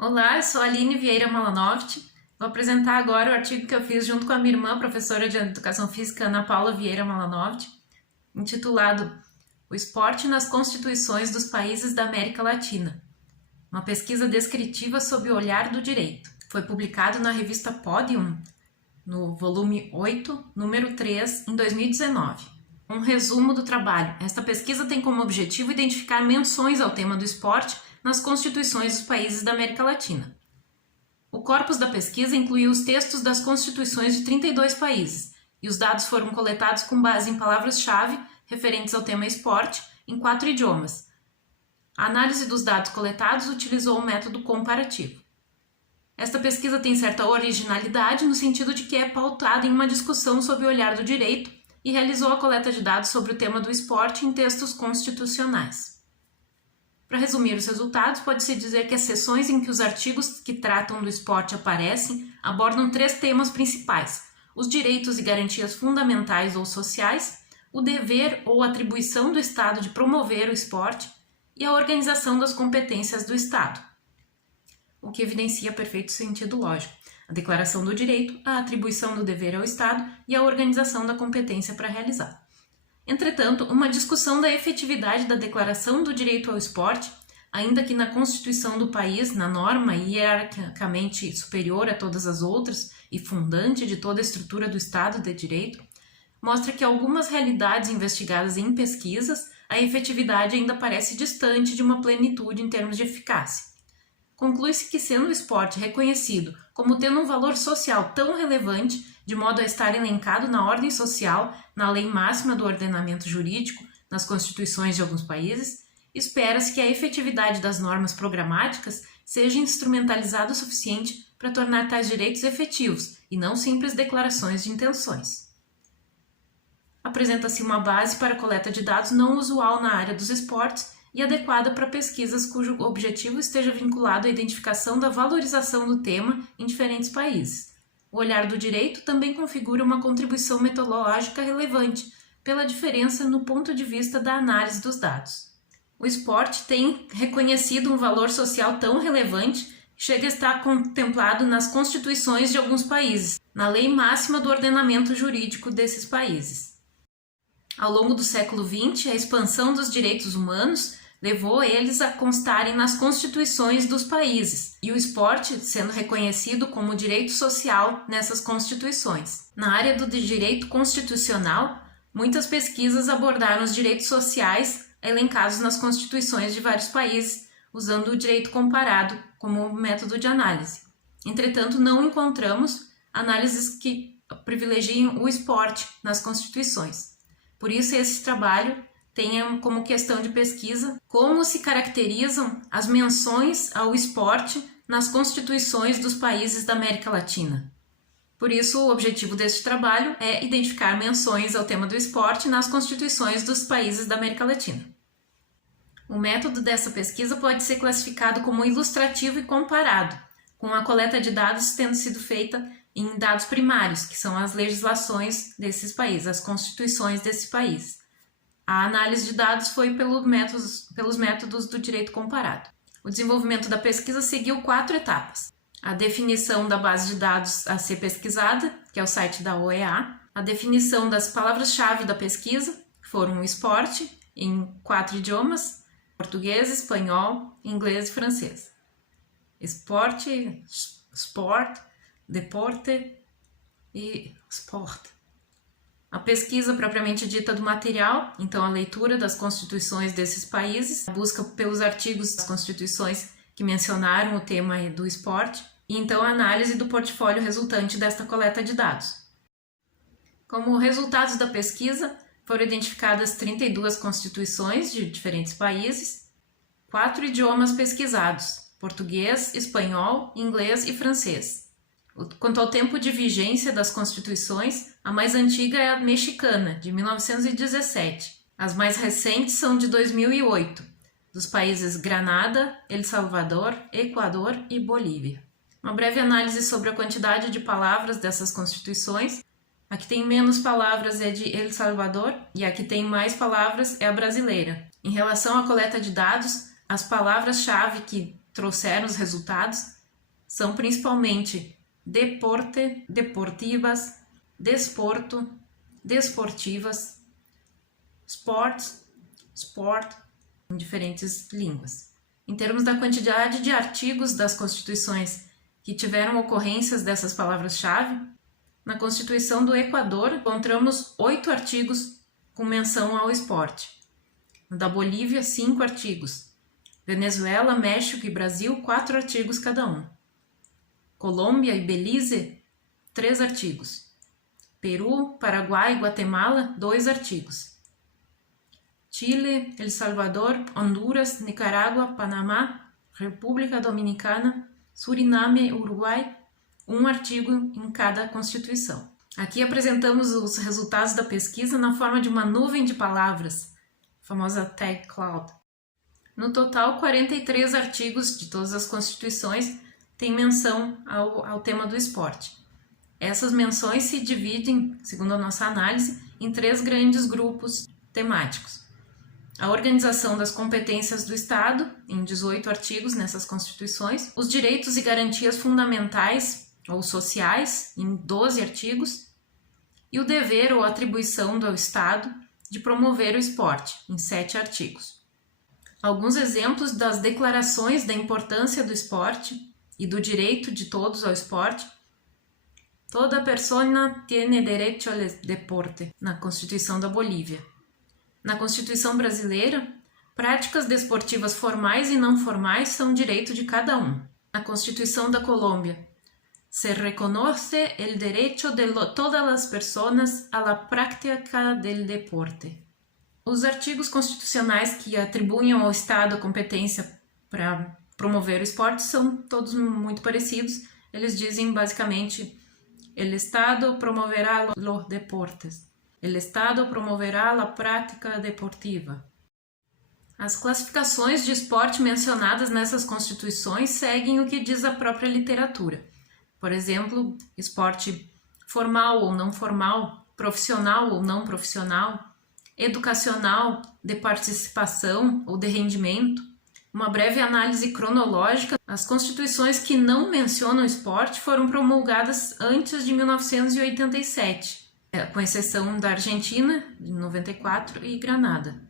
Olá, eu sou a Aline Vieira Malanovic. Vou apresentar agora o artigo que eu fiz junto com a minha irmã, professora de Educação Física, Ana Paula Vieira Malanovic, intitulado O Esporte nas Constituições dos Países da América Latina, uma pesquisa descritiva sob o olhar do direito. Foi publicado na revista Podium, no volume 8, número 3, em 2019. Um resumo do trabalho. Esta pesquisa tem como objetivo identificar menções ao tema do esporte nas constituições dos países da América Latina. O corpus da pesquisa incluiu os textos das constituições de 32 países, e os dados foram coletados com base em palavras-chave referentes ao tema esporte em 4 idiomas. A análise dos dados coletados utilizou o método comparativo. Esta pesquisa tem certa originalidade no sentido de que é pautada em uma discussão sob o olhar do direito e realizou a coleta de dados sobre o tema do esporte em textos constitucionais. Para resumir os resultados, pode-se dizer que as seções em que os artigos que tratam do esporte aparecem abordam 3 temas principais: os direitos e garantias fundamentais ou sociais, o dever ou atribuição do Estado de promover o esporte e a organização das competências do Estado, o que evidencia perfeito sentido lógico: a declaração do direito, a atribuição do dever ao Estado e a organização da competência para realizar. Entretanto, uma discussão da efetividade da declaração do direito ao esporte, ainda que na Constituição do país, na norma hierarquicamente superior a todas as outras e fundante de toda a estrutura do Estado de Direito, mostra que algumas realidades investigadas em pesquisas, a efetividade ainda parece distante de uma plenitude em termos de eficácia. Conclui-se que, sendo o esporte reconhecido como tendo um valor social tão relevante, de modo a estar elencado na ordem social, na lei máxima do ordenamento jurídico, nas constituições de alguns países, espera-se que a efetividade das normas programáticas seja instrumentalizada o suficiente para tornar tais direitos efetivos e não simples declarações de intenções. Apresenta-se uma base para a coleta de dados não usual na área dos esportes e adequada para pesquisas cujo objetivo esteja vinculado à identificação da valorização do tema em diferentes países. O olhar do direito também configura uma contribuição metodológica relevante, pela diferença no ponto de vista da análise dos dados. O esporte tem reconhecido um valor social tão relevante que chega a estar contemplado nas constituições de alguns países, na lei máxima do ordenamento jurídico desses países. Ao longo do século XX, a expansão dos direitos humanos levou eles a constarem nas constituições dos países, e o esporte sendo reconhecido como direito social nessas constituições. Na área do direito constitucional, muitas pesquisas abordaram os direitos sociais elencados nas constituições de vários países, usando o direito comparado como método de análise. Entretanto, não encontramos análises que privilegiam o esporte nas constituições. Por isso, esse trabalho tem como questão de pesquisa como se caracterizam as menções ao esporte nas constituições dos países da América Latina. Por isso, o objetivo deste trabalho é identificar menções ao tema do esporte nas constituições dos países da América Latina. O método dessa pesquisa pode ser classificado como ilustrativo e comparado, com a coleta de dados tendo sido feita em dados primários, que são as legislações desses países, as constituições desses países. A análise de dados foi pelos métodos do direito comparado. O desenvolvimento da pesquisa seguiu 4 etapas: a definição da base de dados a ser pesquisada, que é o site da OEA, a definição das palavras-chave da pesquisa, que foram o esporte, em 4 idiomas: português, espanhol, inglês e francês. Esporte, sport, deporte e sport. A pesquisa propriamente dita do material, então a leitura das constituições desses países, a busca pelos artigos das constituições que mencionaram o tema do esporte, e então a análise do portfólio resultante desta coleta de dados. Como resultados da pesquisa, foram identificadas 32 constituições de diferentes países, 4 idiomas pesquisados: português, espanhol, inglês e francês. Quanto ao tempo de vigência das constituições, a mais antiga é a mexicana, de 1917. As mais recentes são de 2008, dos países Granada, El Salvador, Equador e Bolívia. Uma breve análise sobre a quantidade de palavras dessas constituições. A que tem menos palavras é de El Salvador e a que tem mais palavras é a brasileira. Em relação à coleta de dados, as palavras-chave que trouxeram os resultados são principalmente deporte, deportivas, desporto, desportivas, sports, sport, em diferentes línguas. Em termos da quantidade de artigos das constituições que tiveram ocorrências dessas palavras-chave, na Constituição do Equador encontramos 8 artigos com menção ao esporte. No da Bolívia, 5 artigos. Venezuela, México e Brasil, 4 artigos cada um. Colômbia e Belize, 3 artigos. Peru, Paraguai e Guatemala, 2 artigos. Chile, El Salvador, Honduras, Nicarágua, Panamá, República Dominicana, Suriname e Uruguai, 1 artigo em cada Constituição. Aqui apresentamos os resultados da pesquisa na forma de uma nuvem de palavras, a famosa tag cloud. No total, 43 artigos de todas as constituições têm menção ao tema do esporte. Essas menções se dividem, segundo a nossa análise, em 3 grandes grupos temáticos. A organização das competências do Estado, em 18 artigos nessas constituições, os direitos e garantias fundamentais ou sociais, em 12 artigos, e o dever ou atribuição do Estado de promover o esporte, em 7 artigos. Alguns exemplos das declarações da importância do esporte e do direito de todos ao esporte. Toda persona tiene derecho al deporte, na Constituição da Bolívia. Na Constituição brasileira, práticas desportivas formais e não formais são direito de cada um. Na Constituição da Colômbia, se reconoce el derecho de todas las personas a la práctica del deporte. Os artigos constitucionais que atribuem ao Estado a competência para promover o esporte são todos muito parecidos. Eles dizem basicamente: el Estado promoverá los deportes. El Estado promoverá la prática deportiva. As classificações de esporte mencionadas nessas constituições seguem o que diz a própria literatura. Por exemplo, esporte formal ou não formal, profissional ou não profissional, educacional, de participação ou de rendimento. Uma breve análise cronológica. As constituições que não mencionam esporte foram promulgadas antes de 1987, com exceção da Argentina, de 94, e Granada.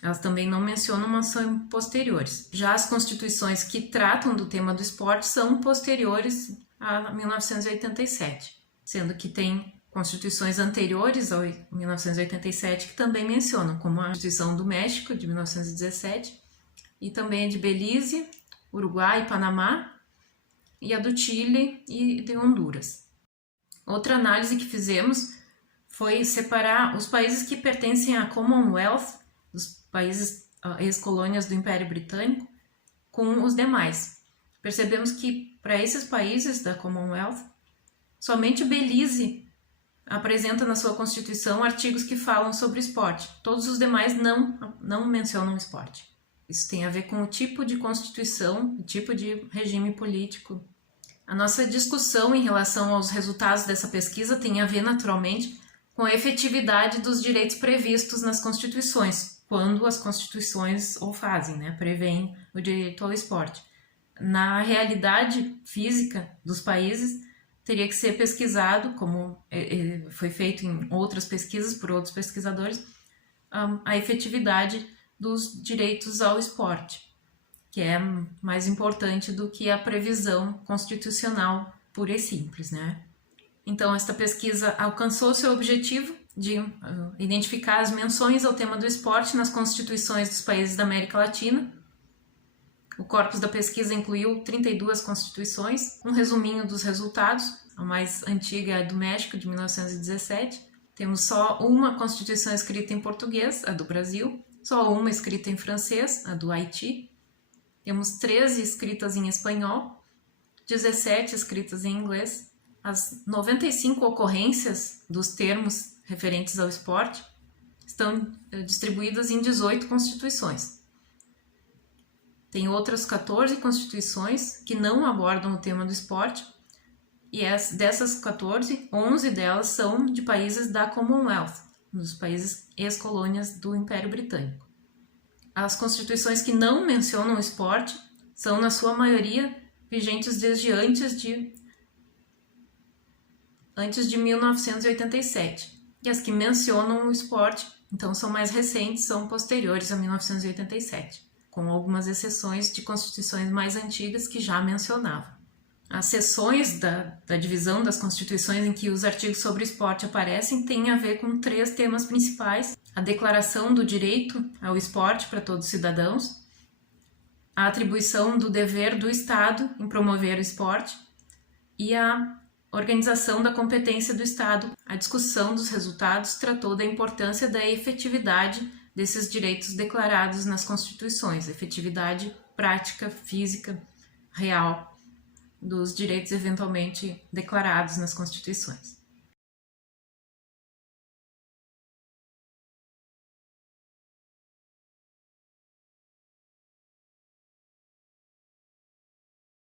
Elas também não mencionam, mas são posteriores. Já as constituições que tratam do tema do esporte são posteriores a 1987, sendo que tem constituições anteriores a 1987 que também mencionam, como a Constituição do México, de 1917, e também a de Belize, Uruguai e Panamá, e a do Chile e de Honduras. Outra análise que fizemos foi separar os países que pertencem à Commonwealth, os países ex-colônias do Império Britânico, com os demais. Percebemos que para esses países da Commonwealth, somente Belize apresenta na sua Constituição artigos que falam sobre esporte. Todos os demais não mencionam esporte. Isso tem a ver com o tipo de Constituição, o tipo de regime político. A nossa discussão em relação aos resultados dessa pesquisa tem a ver, naturalmente, com a efetividade dos direitos previstos nas Constituições, quando as Constituições o fazem, prevêem o direito ao esporte. Na realidade física dos países, teria que ser pesquisado, como foi feito em outras pesquisas por outros pesquisadores, a efetividade dos direitos ao esporte, que é mais importante do que a previsão constitucional pura e simples, Então, esta pesquisa alcançou seu objetivo de identificar as menções ao tema do esporte nas constituições dos países da América Latina. O corpus da pesquisa incluiu 32 constituições. Um resuminho dos resultados. A mais antiga é a do México, de 1917. Temos só uma constituição escrita em português, a do Brasil. Só uma escrita em francês, a do Haiti. Temos 13 escritas em espanhol, 17 escritas em inglês. As 95 ocorrências dos termos referentes ao esporte estão distribuídas em 18 constituições. Tem outras 14 constituições que não abordam o tema do esporte, e dessas 14, 11 delas são de países da Commonwealth, dos países ex-colônias do Império Britânico. As constituições que não mencionam o esporte são, na sua maioria, vigentes desde antes de 1987. E as que mencionam o esporte, então, são mais recentes, são posteriores a 1987, com algumas exceções de constituições mais antigas que já mencionavam. As seções da divisão das constituições em que os artigos sobre o esporte aparecem têm a ver com 3 temas principais: a declaração do direito ao esporte para todos os cidadãos, a atribuição do dever do Estado em promover o esporte e a organização da competência do Estado. A discussão dos resultados tratou da importância da efetividade desses direitos declarados nas constituições, efetividade prática, física, real, dos direitos eventualmente declarados nas constituições.